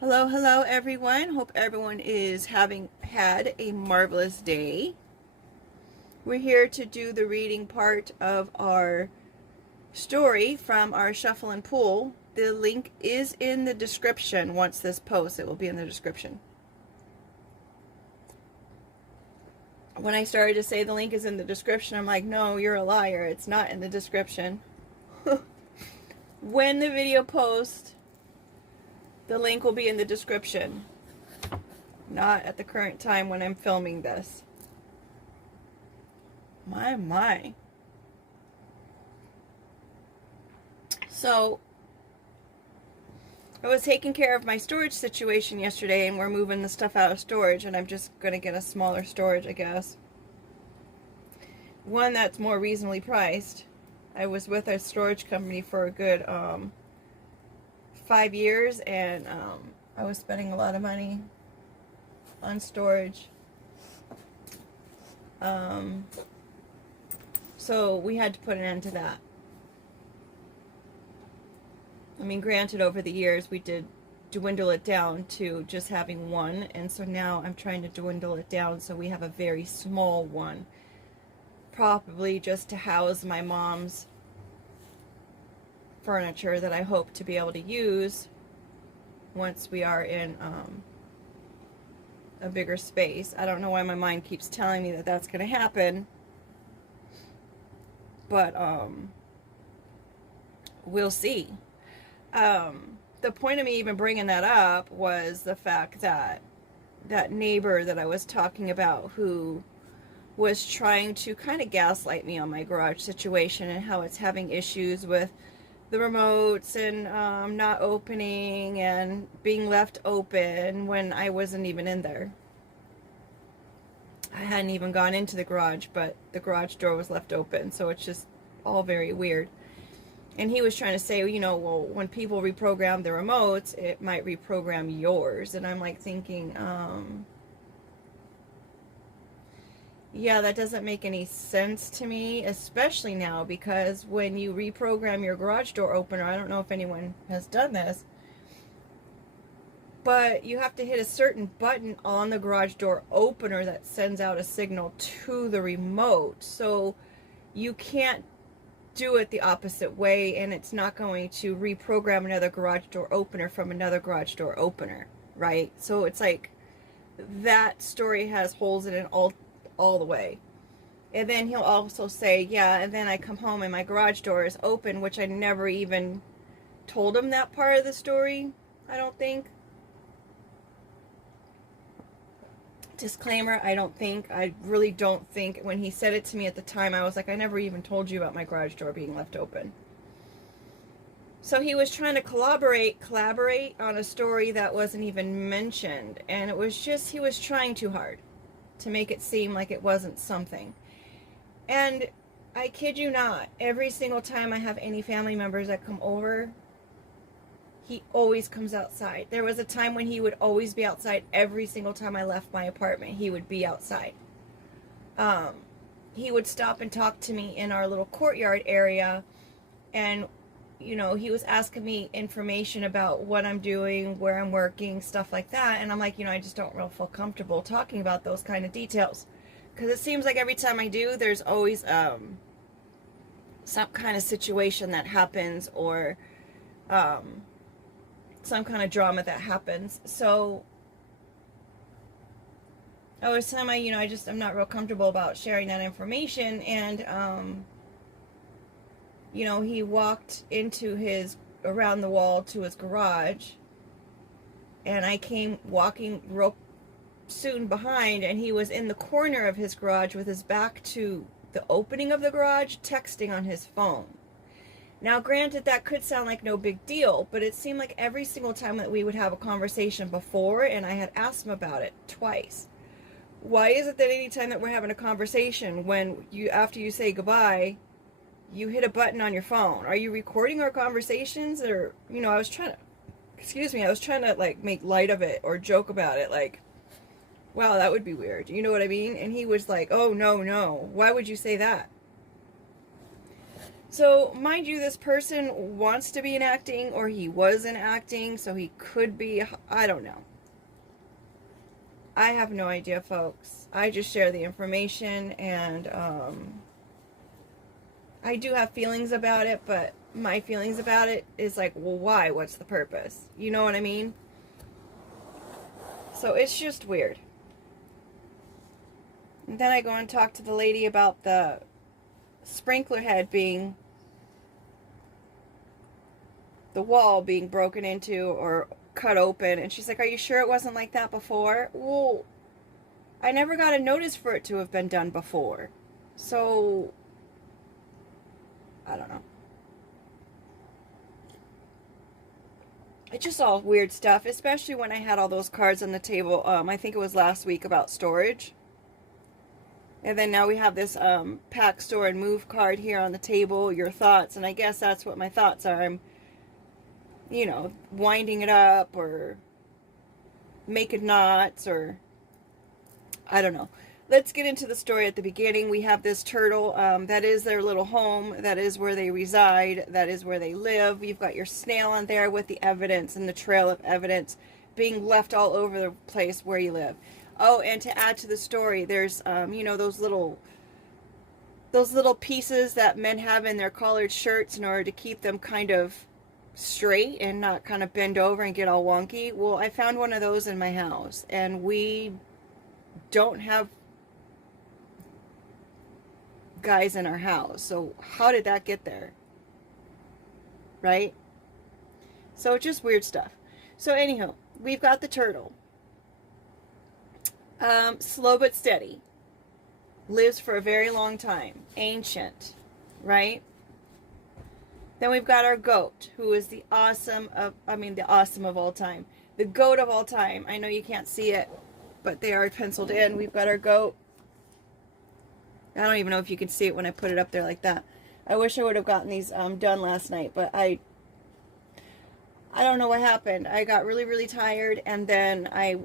Hello, hello everyone. Hope everyone is having had a marvelous day. We're here to do the reading part of our story from our Shuffle and Pool. The link is in the description. Once this posts, it will be in the description. When I started to say the link is in the description, I'm like, no, you're a liar. It's not in the description. When the video posts, the link will be in the description. Not at the current time when I'm filming this. My. So, I was taking care of my storage situation yesterday, and we're moving the stuff out of storage, and I'm just going to get a smaller storage, I guess. One that's more reasonably priced. I was with a storage company for a good 5 years, and I was spending a lot of money on storage. So we had to put an end to that. I mean, granted, over the years we did dwindle it down to just having one, and so now I'm trying to dwindle it down so we have a very small one, probably just to house my mom's furniture that I hope to be able to use once we are in a bigger space. I don't know why my mind keeps telling me that that's going to happen, but we'll see. The point of me even bringing that up was the fact that that neighbor that I was talking about, who was trying to kind of gaslight me on my garage situation and how it's having issues with the remotes and not opening and being left open when I wasn't even in there. I hadn't even gone into the garage, but the garage door was left open, so it's just all very weird. And he was trying to say, you know, well, when people reprogram the remotes, it might reprogram yours. And I'm like thinking, yeah, that doesn't make any sense to me, especially now, because when you reprogram your garage door opener, I don't know if anyone has done this, but you have to hit a certain button on the garage door opener that sends out a signal to the remote. So you can't do it the opposite way, and it's not going to reprogram another garage door opener from another garage door opener, right? So it's like that story has holes in it all the way. And then he'll also say, yeah, and then I come home and my garage door is open, which I never even told him that part of the story, I don't think. Disclaimer, I really don't think, when he said it to me at the time, I was like, I never even told you about my garage door being left open. So he was trying to collaborate on a story that wasn't even mentioned, and it was just, he was trying too hard to make it seem like it wasn't something. And I kid you not, every single time I have any family members that come over, he always comes outside. There was a time when he would always be outside. Every single time I left my apartment, he would be outside. He would stop and talk to me in our little courtyard area, and you know, he was asking me information about what I'm doing, where I'm working, stuff like that. And I'm like, you know, I just don't really feel comfortable talking about those kind of details, because it seems like every time I do, there's always some kind of situation that happens, or some kind of drama that happens. So I was telling my, you know, I'm not real comfortable about sharing that information. And you know, he walked into around the wall to his garage, and I came walking real soon behind, and he was in the corner of his garage with his back to the opening of the garage, texting on his phone. Now, granted, that could sound like no big deal, but it seemed like every single time that we would have a conversation before, and I had asked him about it twice. Why is it that any time that we're having a conversation, after you say goodbye, you hit a button on your phone? Are you recording our conversations? Or, you know, I was trying to like make light of it or joke about it, like, wow, that would be weird. You know what I mean? And he was like, oh, no, why would you say that? So, mind you, this person wants to be in acting, or he was in acting, so he could be, I don't know. I have no idea, folks. I just share the information, and I do have feelings about it, but my feelings about it is like, well, why? What's the purpose? You know what I mean? So it's just weird. And then I go and talk to the lady about the sprinkler head being, the wall being broken into or cut open, and she's like, are you sure it wasn't like that before? Well, I never got a notice for it to have been done before. So, I don't know. It's just all weird stuff, especially when I had all those cards on the table. I think it was last week about storage. And then now we have this pack, store, and move card here on the table, your thoughts. And I guess that's what my thoughts are. I'm, you know, winding it up or making knots, or I don't know. Let's get into the story at the beginning. We have this turtle. That is their little home. That is where they reside. That is where they live. You've got your snail on there with the evidence and the trail of evidence being left all over the place where you live. Oh, and to add to the story, there's, you know, those little pieces that men have in their collared shirts in order to keep them kind of straight and not kind of bend over and get all wonky. Well, I found one of those in my house, and we don't have guys in our house. So how did that get there? Right? So just weird stuff. So anyhow, we've got the turtle. Slow but steady. Lives for a very long time. Ancient. Right? Then we've got our goat, who is the awesome of all time. The goat of all time. I know you can't see it, but they are penciled in. We've got our goat. I don't even know if you can see it when I put it up there like that. I wish I would have gotten these done last night, but I don't know what happened. I got really, really tired, and then I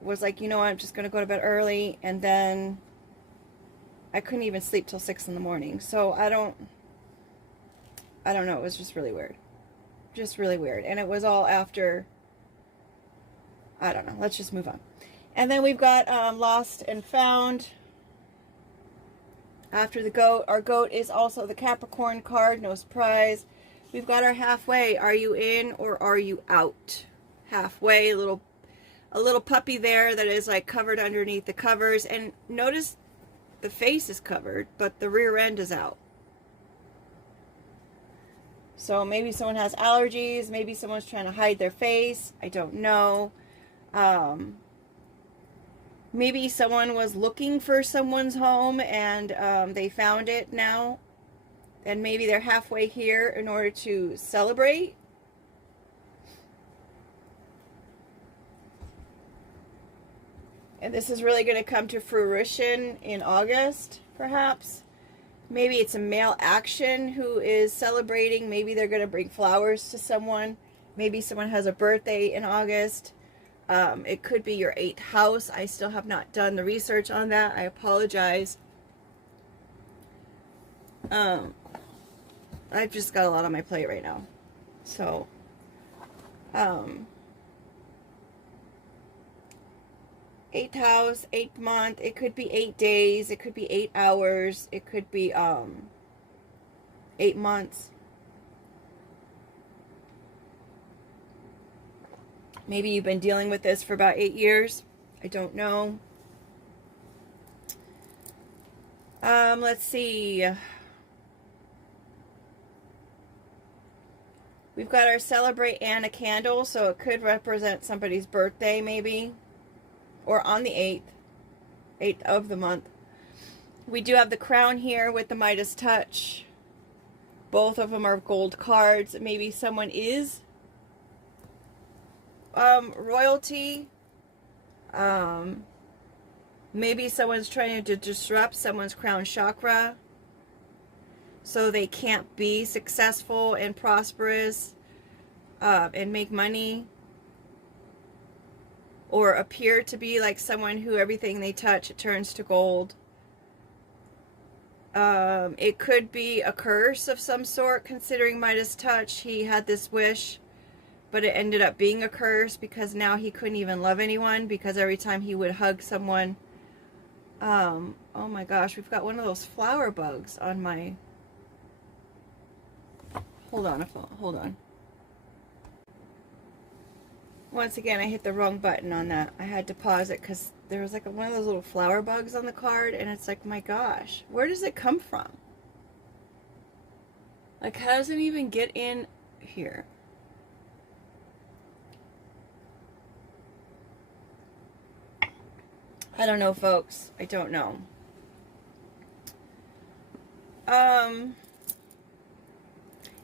was like, you know what, I'm just going to go to bed early, and then I couldn't even sleep till 6 in the morning. So I don't know. It was just really weird. Just really weird. And it was all after, I don't know. Let's just move on. And then we've got lost and found. After the goat, our goat is also the Capricorn card. No surprise. We've got our halfway. Are you in or are you out? Halfway, a little puppy there that is like covered underneath the covers. And notice the face is covered, but the rear end is out. So maybe someone has allergies. Maybe someone's trying to hide their face. I don't know. Maybe someone was looking for someone's home and they found it now. And maybe they're halfway here in order to celebrate. And this is really going to come to fruition in August, perhaps. Maybe it's a male action who is celebrating. Maybe they're going to bring flowers to someone. Maybe someone has a birthday in August. It could be your 8th house. I still have not done the research on that. I apologize. I've just got a lot on my plate right now. So, 8th house, 8th month. It could be 8 days. It could be 8 hours. It could be 8 months. Maybe you've been dealing with this for about 8 years. I don't know. Let's see. We've got our celebrate and a candle, so it could represent somebody's birthday maybe. Or on the 8th of the month. We do have the crown here with the Midas touch. Both of them are gold cards. Maybe someone is royalty. Maybe someone's trying to disrupt someone's crown chakra so they can't be successful and prosperous and make money, or appear to be like someone who everything they touch it turns to gold. It could be a curse of some sort, considering Midas touch. He had this wish, but it ended up being a curse because now he couldn't even love anyone, because every time he would hug someone, oh my gosh, we've got one of those flower bugs on my, hold on. Once again, I hit the wrong button on that. I had to pause it because there was like one of those little flower bugs on the card, and it's like, my gosh, where does it come from? Like, how does it even get in here? I don't know, folks. I don't know.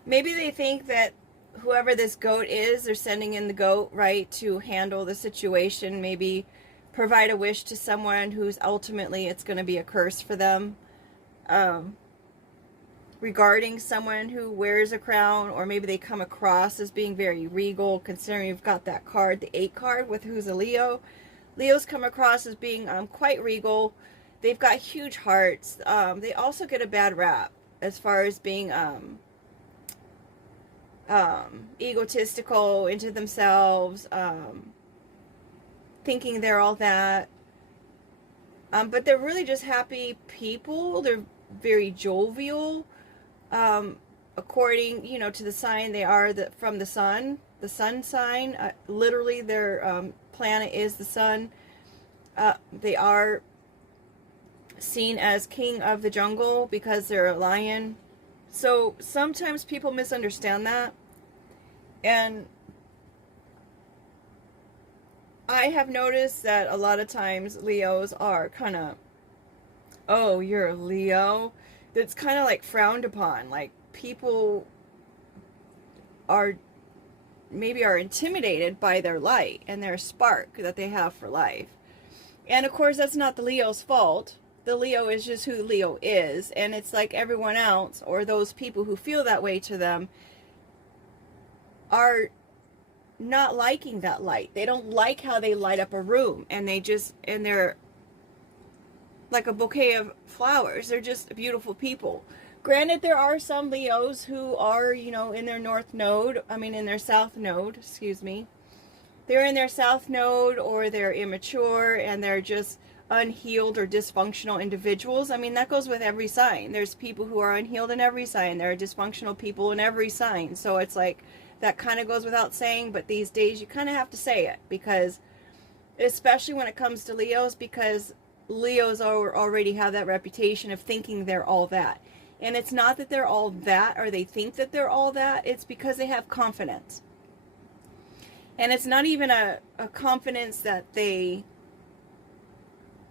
Maybe they think that whoever this goat is, they're sending in the goat, right, to handle the situation, maybe provide a wish to someone who's ultimately, it's going to be a curse for them. Regarding someone who wears a crown, or maybe they come across as being very regal, considering you've got that card, the 8 card, with who's a Leo. Leos come across as being quite regal. They've got huge hearts. They also get a bad rap as far as being egotistical, into themselves, thinking they're all that. But they're really just happy people. They're very jovial. According, to the sign, they are from the sun sign. Literally, their planet is the sun. They are seen as king of the jungle because they're a lion. So sometimes people misunderstand that. And I have noticed that a lot of times Leos are kind of, oh, you're a Leo? That's kind of like frowned upon. Like, people are intimidated by their light and their spark that they have for life. And of course, that's not the Leo's fault. The Leo is just who Leo is. And it's like everyone else, or those people who feel that way to them, are not liking that light. They don't like how they light up a room, and they're like a bouquet of flowers. They're just beautiful people. Granted, there are some Leos who are, in their in their south node, excuse me. They're in their south node, or they're immature, and they're just unhealed or dysfunctional individuals. I mean, that goes with every sign. There's people who are unhealed in every sign. There are dysfunctional people in every sign. So it's like, that kind of goes without saying, but these days you kind of have to say it, because especially when it comes to Leos, because Leos already have that reputation of thinking they're all that. And it's not that they're all that, or they think that they're all that. It's because they have confidence. And it's not even a confidence that they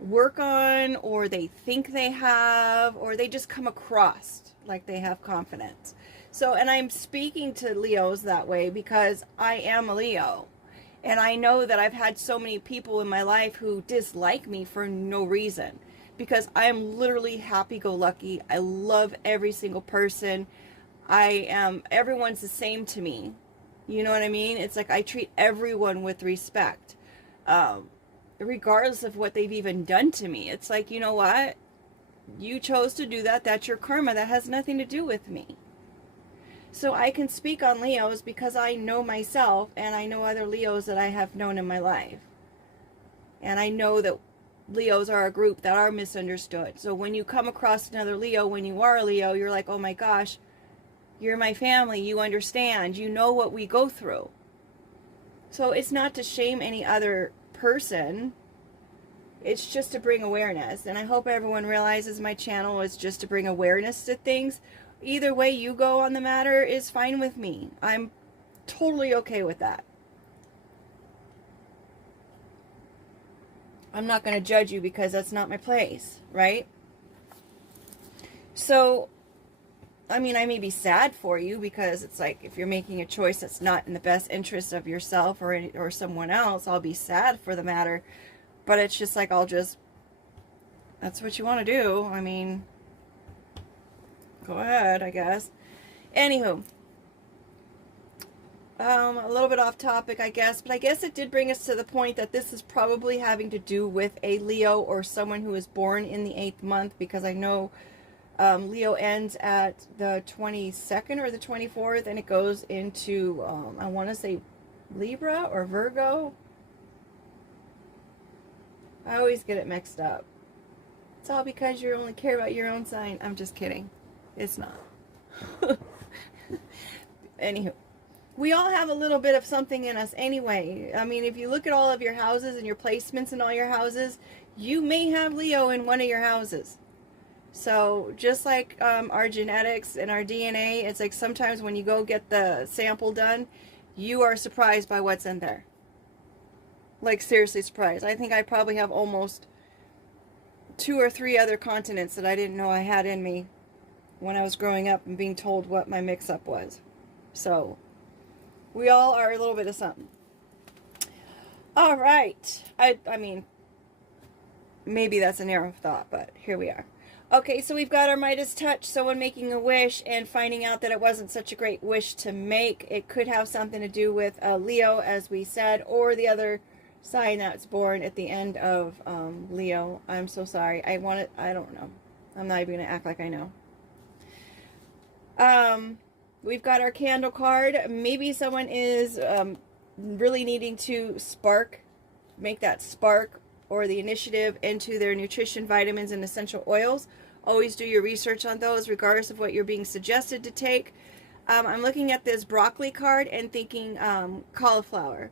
work on, or they think they have, or they just come across like they have confidence. So, and I'm speaking to Leos that way because I am a Leo. And I know that I've had so many people in my life who dislike me for no reason, because I am literally happy-go-lucky. I love every single person. Everyone's the same to me. You know what I mean? It's like I treat everyone with respect, regardless of what they've even done to me. It's like, you know what? You chose to do that. That's your karma. That has nothing to do with me. So I can speak on Leos because I know myself, and I know other Leos that I have known in my life. And I know that Leos are a group that are misunderstood. So when you come across another Leo, when you are a Leo, you're like, oh my gosh, you're my family. You understand. You know what we go through. So it's not to shame any other person. It's just to bring awareness. And I hope everyone realizes my channel is just to bring awareness to things. Either way you go on the matter is fine with me. I'm totally okay with that. I'm not going to judge you because that's not my place, right? So, I mean, I may be sad for you because it's like, if you're making a choice that's not in the best interest of yourself or someone else, I'll be sad for the matter. But it's just like, that's what you want to do. I mean, go ahead, I guess. Anywho, a little bit off topic, I guess, but I guess it did bring us to the point that this is probably having to do with a Leo or someone who is born in the 8th month, because I know Leo ends at the 22nd or the 24th, and it goes into, I want to say Libra or Virgo. I always get it mixed up. It's all because you only care about your own sign. I'm just kidding. It's not. Anywho, we all have a little bit of something in us anyway. I mean, if you look at all of your houses and your placements in all your houses, you may have Leo in one of your houses. So just like our genetics and our DNA, it's like sometimes when you go get the sample done, you are surprised by what's in there. Like seriously surprised. I think I probably have almost 2 or 3 other continents that I didn't know I had in me when I was growing up and being told what my mix-up was. So we all are a little bit of something. All right. I mean, maybe that's a narrow thought, but here we are. Okay, so we've got our Midas touch, someone making a wish and finding out that it wasn't such a great wish to make. It could have something to do with Leo, as we said, or the other sign that's born at the end of Leo. I'm so sorry. I don't know. I'm not even going to act like I know. We've got our candle card. Maybe someone is really needing to make that spark or the initiative into their nutrition, vitamins, and essential oils. Always do your research on those, regardless of what you're being suggested to take. I'm looking at this broccoli card and thinking cauliflower.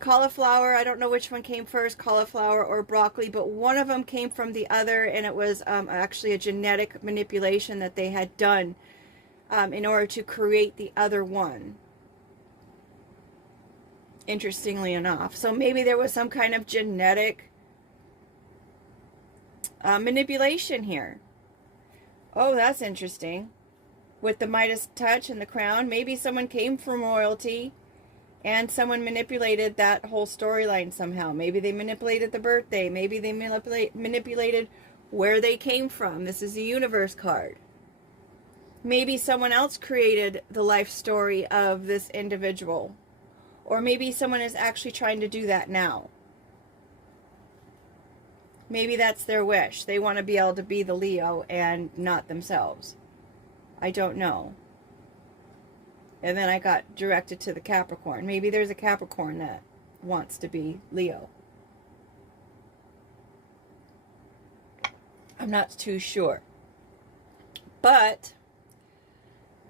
Cauliflower, I don't know which one came first, cauliflower or broccoli, but one of them came from the other, and it was actually a genetic manipulation that they had done in order to create the other one. Interestingly enough. So maybe there was some kind of genetic manipulation here. Oh, that's interesting. With the Midas touch and the crown, maybe someone came from royalty and someone manipulated that whole storyline somehow. Maybe they manipulated the birthday. Maybe they manipulated where they came from. This is the universe card. Maybe someone else created the life story of this individual. Or maybe someone is actually trying to do that now. Maybe that's their wish. They want to be able to be the Leo and not themselves. I don't know. And then I got directed to the Capricorn. Maybe there's a Capricorn that wants to be Leo. I'm not too sure. But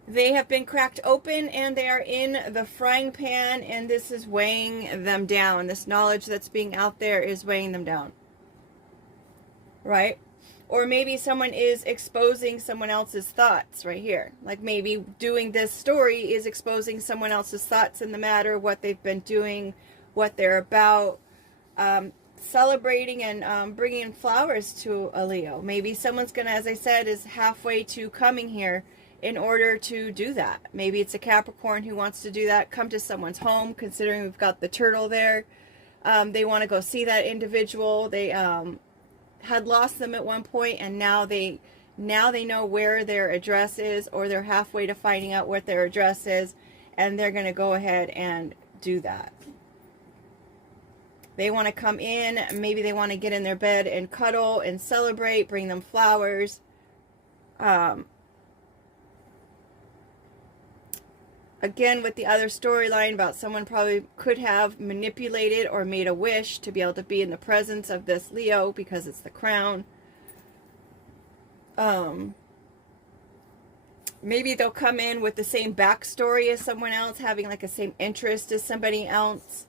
they have been cracked open and they are in the frying pan, and this is weighing them down. This knowledge that's being out there is weighing them down. Right? Or maybe someone is exposing someone else's thoughts right here. Like maybe doing this story is exposing someone else's thoughts in the matter, what they've been doing, what they're about, celebrating and bringing flowers to a Leo. Maybe someone's going to, as I said, is halfway to coming here in order to do that. Maybe it's a Capricorn who wants to do that, come to someone's home, considering we've got the turtle there. They want to go see that individual. They had lost them at one point, and now they know where their address is, or they're halfway to finding out what their address is, and they're going to go ahead and do that. They want to come in, maybe they want to get in their bed and cuddle and celebrate, bring them flowers. Again, with the other storyline about someone probably could have manipulated or made a wish to be able to be in the presence of this Leo because it's the crown. Maybe they'll come in with the same backstory as someone else, having like the same interest as somebody else.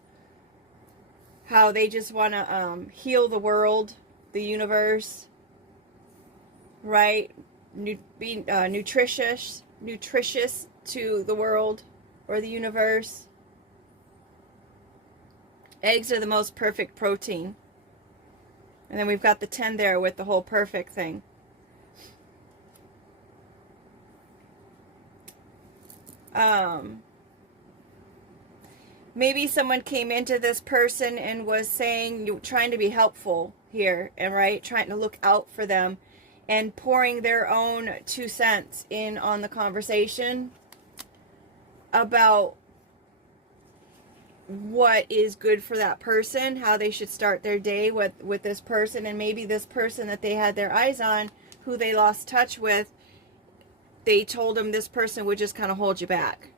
How they just want to heal the world, the universe, right? Be nutritious to the world or the universe. Eggs are the most perfect protein. And then we've got the 10 there with the whole perfect thing. Maybe someone came into this person and was saying, trying to be helpful here, and right, trying to look out for them and pouring their own 2 cents in on the conversation about what is good for that person, how they should start their day with this person. And maybe this person that they had their eyes on, who they lost touch with, they told them this person would just kind of hold you back.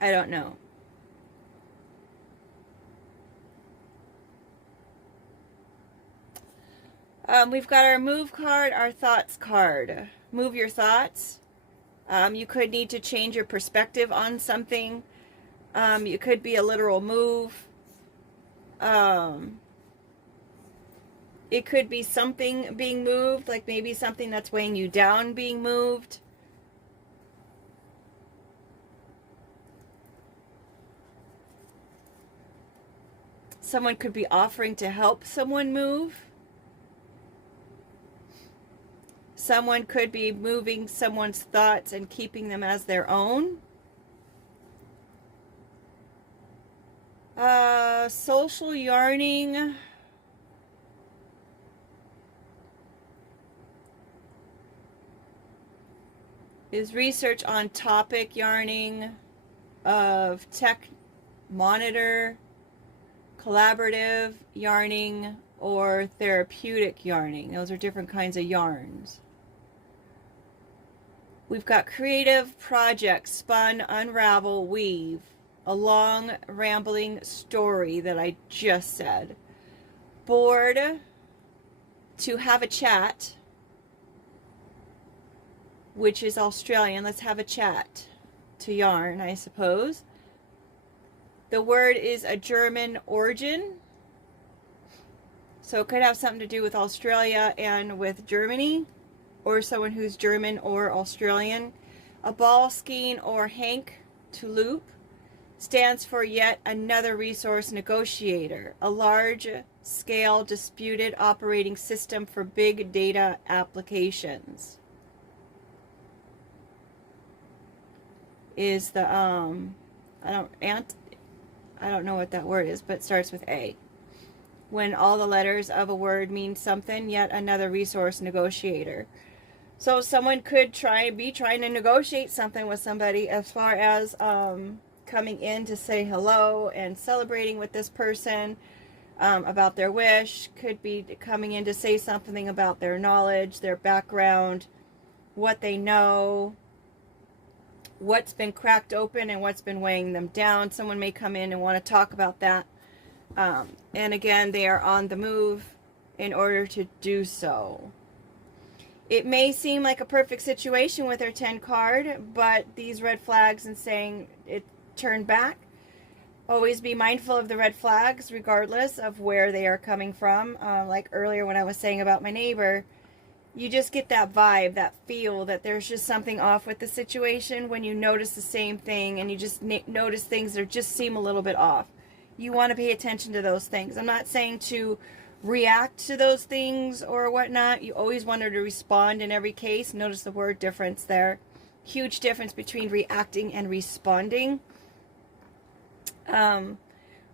I don't know. We've got our move card, our thoughts card. Move your thoughts. You could need to change your perspective on something. It could be a literal move. It could be something being moved, like maybe something that's weighing you down being moved. Someone could be offering to help someone move. Someone could be moving someone's thoughts and keeping them as their own. Social yarning. Is research on topic yarning of tech monitor, collaborative yarning, or therapeutic yarning. Those are different kinds of yarns. We've got creative project, spun, unravel, weave. A long, rambling story that I just said. Bored, to have a chat, which is Australian. Let's have a chat. To yarn, I suppose. The word is a German origin. So it could have something to do with Australia and with Germany, or someone who's German or Australian. A ball skein or hank, to loop, stands for yet another resource negotiator, a large-scale disputed operating system for big data applications. Is the I don't know what that word is, but it starts with A. When all the letters of a word mean something, yet another resource negotiator. So someone could be trying to negotiate something with somebody as far as coming in to say hello and celebrating with this person about their wish. Could be coming in to say something about their knowledge, their background, what they know, what's been cracked open and what's been weighing them down. Someone may come in and want to talk about that. And again, they are on the move in order to do so. It may seem like a perfect situation with their 10 card, but these red flags and saying it turned back. Always be mindful of the red flags regardless of where they are coming from. Like earlier when I was saying about my neighbor, you just get that vibe, that feel that there's just something off with the situation when you notice the same thing and you just notice things that just seem a little bit off. You want to pay attention to those things. I'm not saying to react to those things or whatnot. You always want to respond in every case. Notice the word difference there. Huge difference between reacting and responding.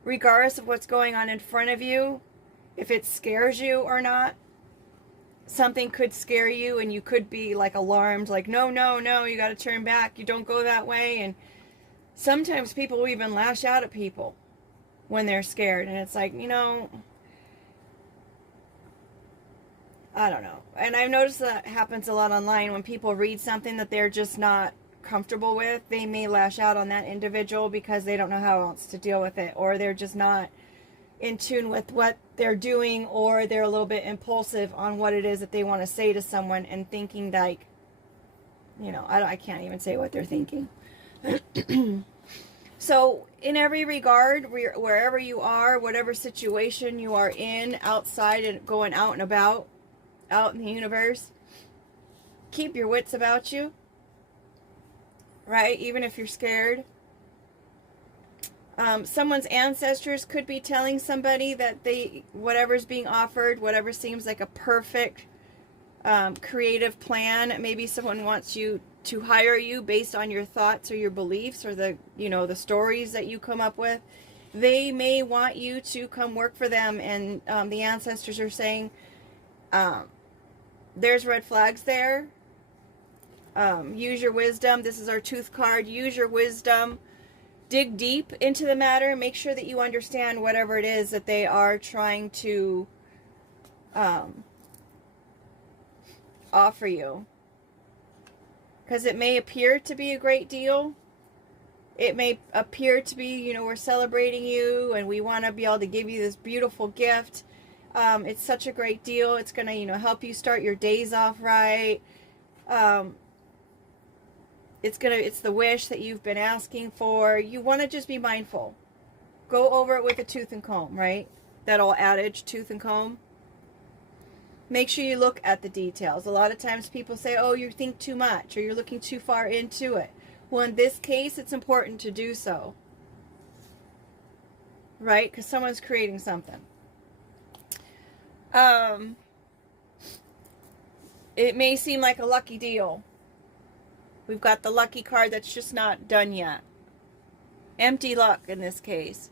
Regardless of what's going on in front of you, if it scares you or not, something could scare you and you could be like alarmed, like, no, you got to turn back. You don't go that way. And sometimes people will even lash out at people when they're scared. And it's like, I don't know. And I've noticed that happens a lot online when people read something that they're just not comfortable with. They may lash out on that individual because they don't know how else to deal with it, or they're just not in tune with what they're doing, or they're a little bit impulsive on what it is that they want to say to someone and thinking like, I can't even say what they're thinking. So in every regard, wherever you are, whatever situation you are in, outside and going out and about, out in the universe, keep your wits about you, right? Even if you're scared. Someone's ancestors could be telling somebody that whatever's being offered, whatever seems like a perfect creative plan, maybe someone wants you to hire you based on your thoughts or your beliefs or the stories that you come up with. They may want you to come work for them, and the ancestors are saying there's red flags there. Use your wisdom. This is our tooth card. Use your wisdom. Dig deep into the matter. Make sure that you understand whatever it is that they are trying to offer you. Because it may appear to be a great deal. It may appear to be, you know, we're celebrating you and we want to be able to give you this beautiful gift. It's such a great deal. It's going to, you know, help you start your days off right. It's the wish that you've been asking for. You want to just be mindful. Go over it with a tooth and comb, right? That old adage, tooth and comb. Make sure you look at the details. A lot of times people say, oh, you think too much or you're looking too far into it. Well, in this case, it's important to do so. Right? Because someone's creating something. It may seem like a lucky deal. We've got the lucky card that's just not done yet. Empty luck in this case.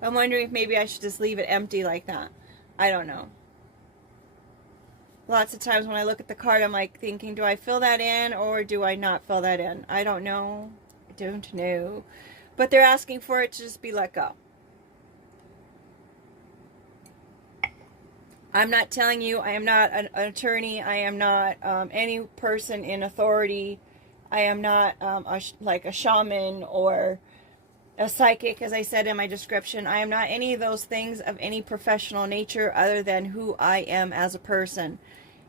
I'm wondering if maybe I should just leave it empty like that. I don't know. Lots of times when I look at the card, I'm like thinking, do I fill that in or do I not fill that in? I don't know. I don't know. But they're asking for it to just be let go. I'm not telling you, I am not an attorney. I am not any person in authority. I am not like a shaman or a psychic, as I said in my description. I am not any of those things of any professional nature other than who I am as a person.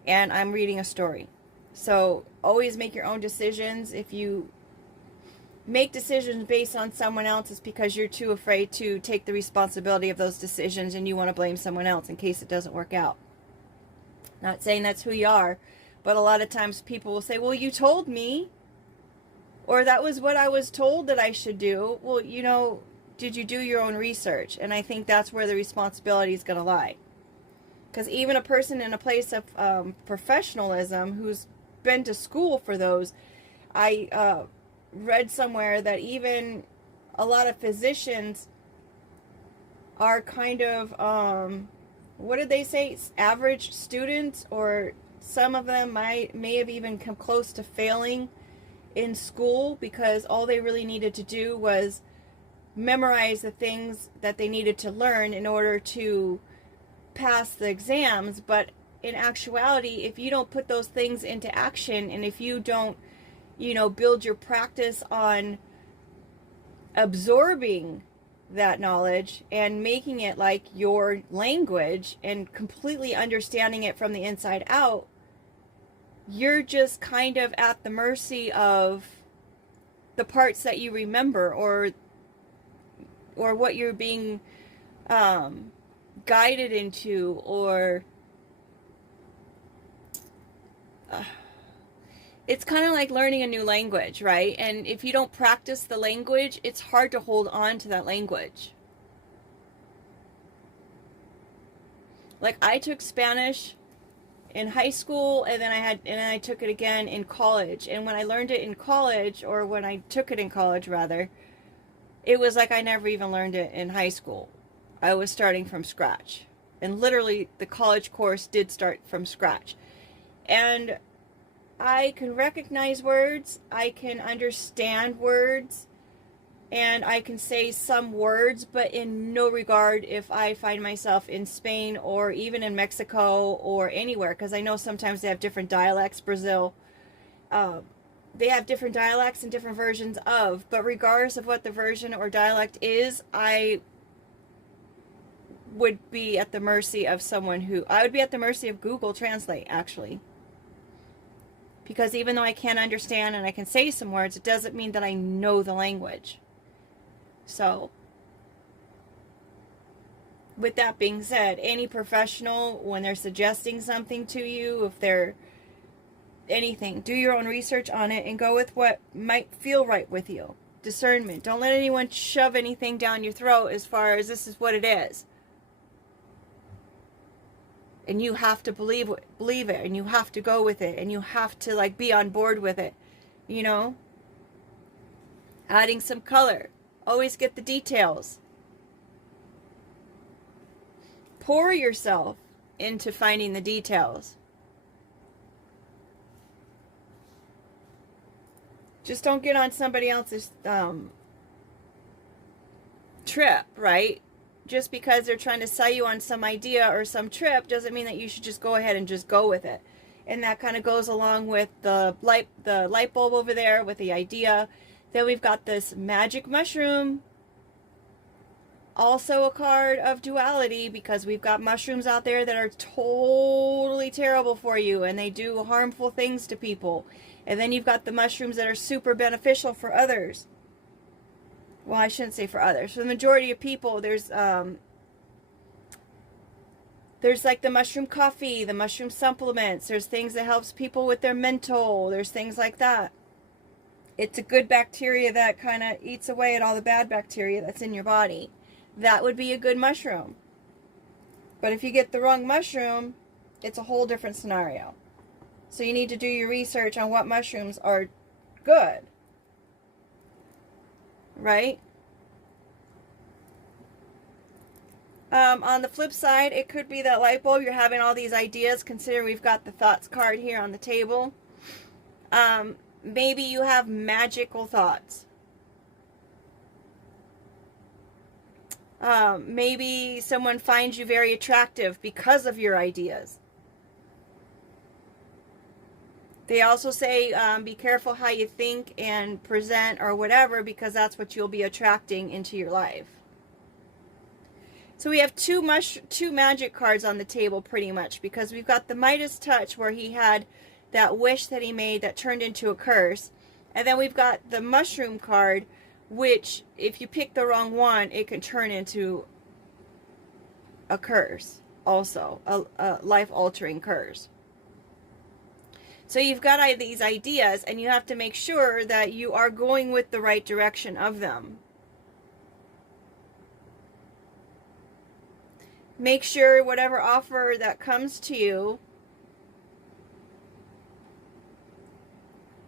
And I'm reading a story. So always make your own decisions. If you make decisions based on someone else, it's because you're too afraid to take the responsibility of those decisions and you want to blame someone else in case it doesn't work out. Not saying that's who you are, but a lot of times people will say, well, you told me, or that was what I was told that I should do. Well, you know, did you do your own research? And I think that's where the responsibility is going to lie. Because even a person in a place of professionalism who's been to school for those, I read somewhere that even a lot of physicians are kind of, what did they say, average students, or some of them may have even come close to failing in school because all they really needed to do was memorize the things that they needed to learn in order to pass the exams. But in actuality, if you don't put those things into action, and if you don't, you know, build your practice on absorbing that knowledge and making it like your language and completely understanding it from the inside out, you're just kind of at the mercy of the parts that you remember, or what you're being guided into, or it's kind of like learning a new language, right? And if you don't practice the language, it's hard to hold on to that language. Like I took Spanish in high school, and then I took it again in college. And when I learned it in college, or when I took it in college rather, it was like I never even learned it in high school. I was starting from scratch. And literally the college course did start from scratch. And I can recognize words, I can understand words, and I can say some words, but in no regard if I find myself in Spain or even in Mexico or anywhere, because I know sometimes they have different dialects. Brazil, they have different dialects and different versions of, but regardless of what the version or dialect is, I would be at the mercy of I would be at the mercy of Google Translate, actually. Because even though I can't understand and I can say some words, it doesn't mean that I know the language. So, with that being said, any professional, when they're suggesting something to you, if they're anything, do your own research on it and go with what might feel right with you. Discernment. Don't let anyone shove anything down your throat as far as this is what it is. And you have to believe it, and you have to go with it, and you have to like be on board with it, you know? Adding some color. Always get the details. Pour yourself into finding the details. Just don't get on somebody else's trip, right? Just because they're trying to sell you on some idea or some trip doesn't mean that you should just go ahead and just go with it. And that kind of goes along with the light bulb over there with the idea. Then we've got this magic mushroom, also a card of duality, because we've got mushrooms out there that are totally terrible for you and they do harmful things to people. And then you've got the mushrooms that are super beneficial for others. Well, I shouldn't say for others. For the majority of people, there's like the mushroom coffee, the mushroom supplements. There's things that helps people with their mental. There's things like that. It's a good bacteria that kind of eats away at all the bad bacteria that's in your body. That would be a good mushroom. But if you get the wrong mushroom, it's a whole different scenario. So you need to do your research on what mushrooms are good. Right? On the flip side, it could be that light bulb. You're having all these ideas. Consider we've got the thoughts card here on the table. Maybe you have magical thoughts. Maybe someone finds you very attractive because of your ideas. They also say be careful how you think and present or whatever, because that's what you'll be attracting into your life. So we have two magic cards on the table pretty much, because we've got the Midas touch where he had that wish that he made that turned into a curse. And then we've got the mushroom card, which if you pick the wrong one, it can turn into a curse also, a life-altering curse. So you've got these ideas, and you have to make sure that you are going with the right direction of them. Make sure whatever offer that comes to you,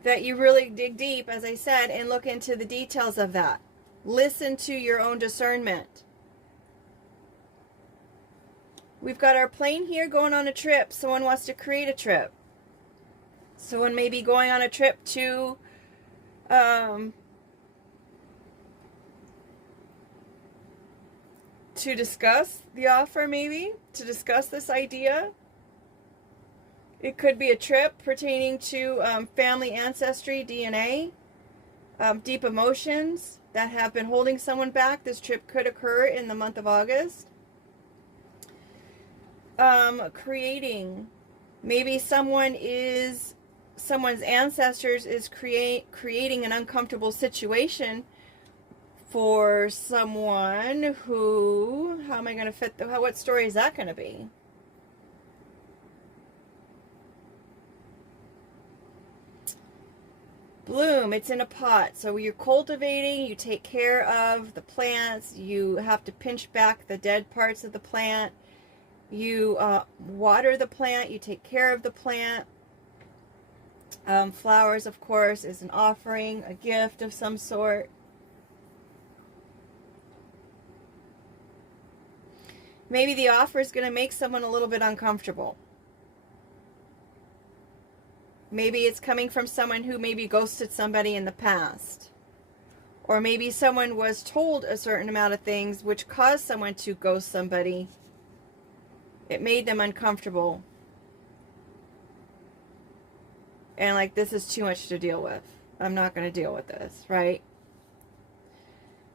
that you really dig deep, as I said, and look into the details of that. Listen to your own discernment. We've got our plane here going on a trip. Someone wants to create a trip. Someone may be going on a trip to discuss the offer, maybe to discuss this idea. It could be a trip pertaining to family ancestry, DNA, deep emotions that have been holding someone back. This trip could occur in the month of August. Creating. Maybe someone's ancestors is creating an uncomfortable situation for someone who, how am I going to fit, what story is that going to be? Bloom, it's in a pot. So you're cultivating, you take care of the plants, you have to pinch back the dead parts of the plant, you water the plant, you take care of the plant. Flowers, of course, is an offering, a gift of some sort. Maybe the offer is going to make someone a little bit uncomfortable. Maybe it's coming from someone who maybe ghosted somebody in the past. Or maybe someone was told a certain amount of things which caused someone to ghost somebody. It made them uncomfortable. And like, this is too much to deal with. I'm not going to deal with this, right?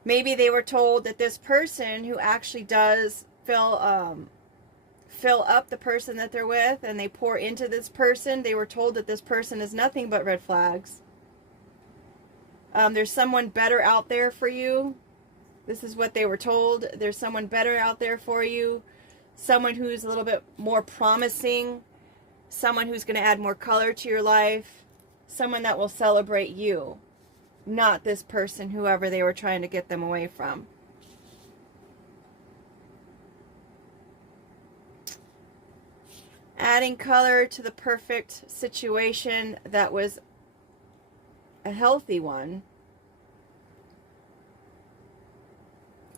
Maybe they were told that this person who actually does fill up the person that they're with, and they pour into this person, they were told that this person is nothing but red flags. There's someone better out there for you. This is what they were told. There's someone better out there for you. Someone who's a little bit more promising. Someone who's going to add more color to your life. Someone that will celebrate you. Not this person, whoever they were trying to get them away from. Adding color to the perfect situation that was a healthy one.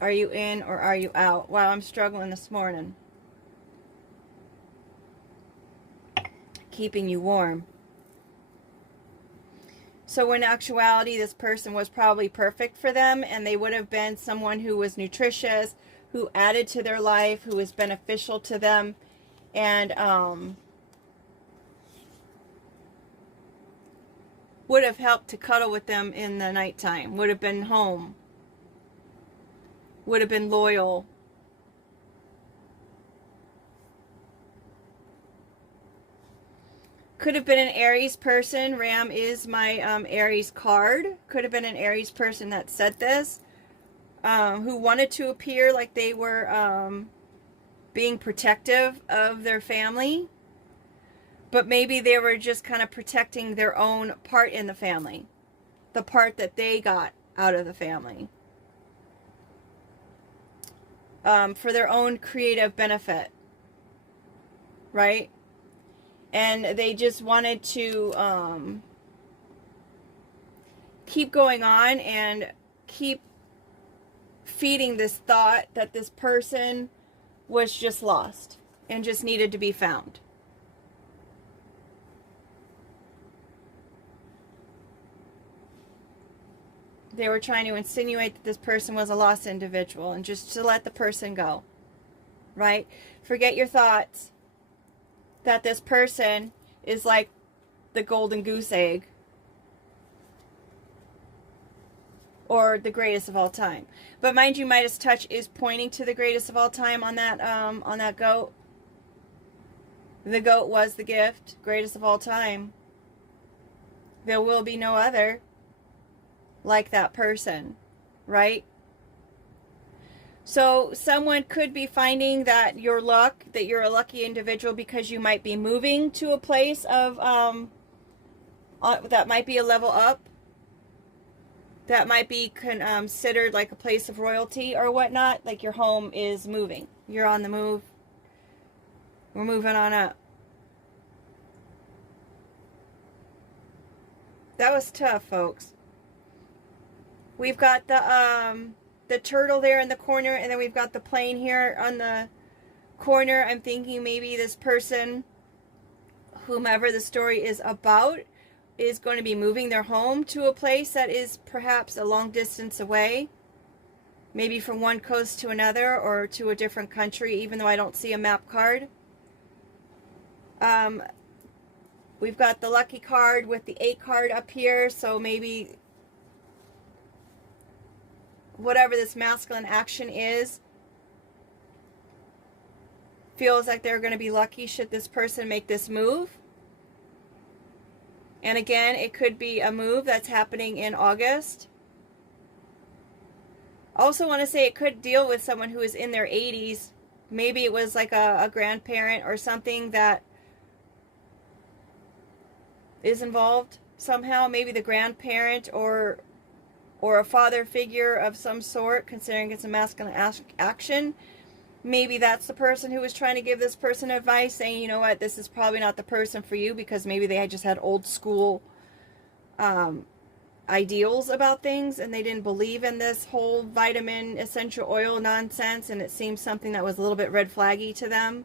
Are you in or are you out? Wow, I'm struggling this morning. Keeping you warm. So in actuality, this person was probably perfect for them, and they would have been someone who was nutritious, who added to their life, who was beneficial to them, and would have helped to cuddle with them in the nighttime, would have been home, would have been loyal. Could have been an Aries person. Ram is my Aries card. Could have been an Aries person that said this, who wanted to appear like they were being protective of their family, but maybe they were just kind of protecting their own part in the family, the part that they got out of the family, for their own creative benefit, right? And they just wanted to keep going on and keep feeding this thought that this person was just lost and just needed to be found. They were trying to insinuate that this person was a lost individual and just to let the person go, right? Forget your thoughts that this person is like the golden goose egg or the greatest of all time. But mind you, Midas touch is pointing to the greatest of all time on that goat. The goat was the gift, greatest of all time. There will be no other like that person, right? So someone could be finding that you're a lucky individual because you might be moving to a place of that might be a level up, that might be considered like a place of royalty or whatnot. Like your home is moving, you're on the move, we're moving on up. That was tough, folks. We've got the turtle there in the corner, and then we've got the plane here on the corner. I'm thinking maybe this person, whomever the story is about, is going to be moving their home to a place that is perhaps a long distance away. Maybe from one coast to another or to a different country, even though I don't see a map card. We've got the lucky card with the 8 card up here, so maybe whatever this masculine action is feels like they're going to be lucky should this person make this move. And again, it could be a move that's happening in August. I also want to say it could deal with someone who is in their 80s. Maybe it was like a grandparent or something that is involved somehow. Maybe the grandparent or a father figure of some sort, considering it's a masculine action. Maybe that's the person who was trying to give this person advice, saying, you know what, this is probably not the person for you, because maybe they had just had old school ideals about things, and they didn't believe in this whole vitamin essential oil nonsense, and it seemed something that was a little bit red flaggy to them.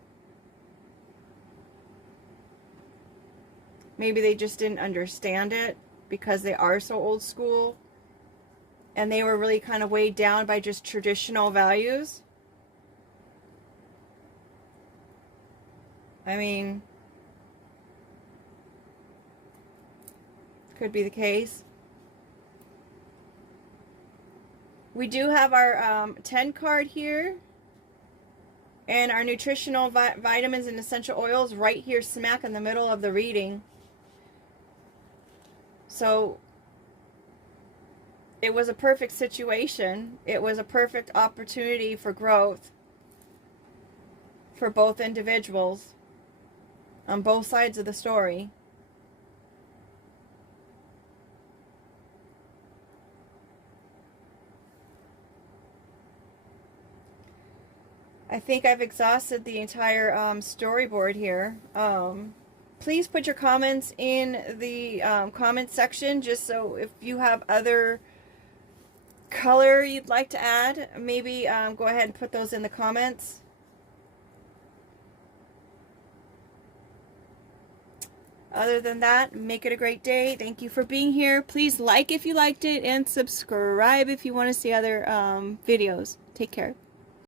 Maybe they just didn't understand it because they are so old school. And they were really kind of weighed down by just traditional values. I mean, could be the case. We do have our 10 card here. And our nutritional vitamins and essential oils right here smack in the middle of the reading. So it was a perfect situation. It was a perfect opportunity for growth for both individuals on both sides of the story. I think I've exhausted the entire storyboard here. Please put your comments in the comment section, just so if you have other color you'd like to add, maybe go ahead and put those in the comments. Other than that, make it a great day. Thank you for being here. Please like if you liked it and subscribe if you want to see other videos. Take care.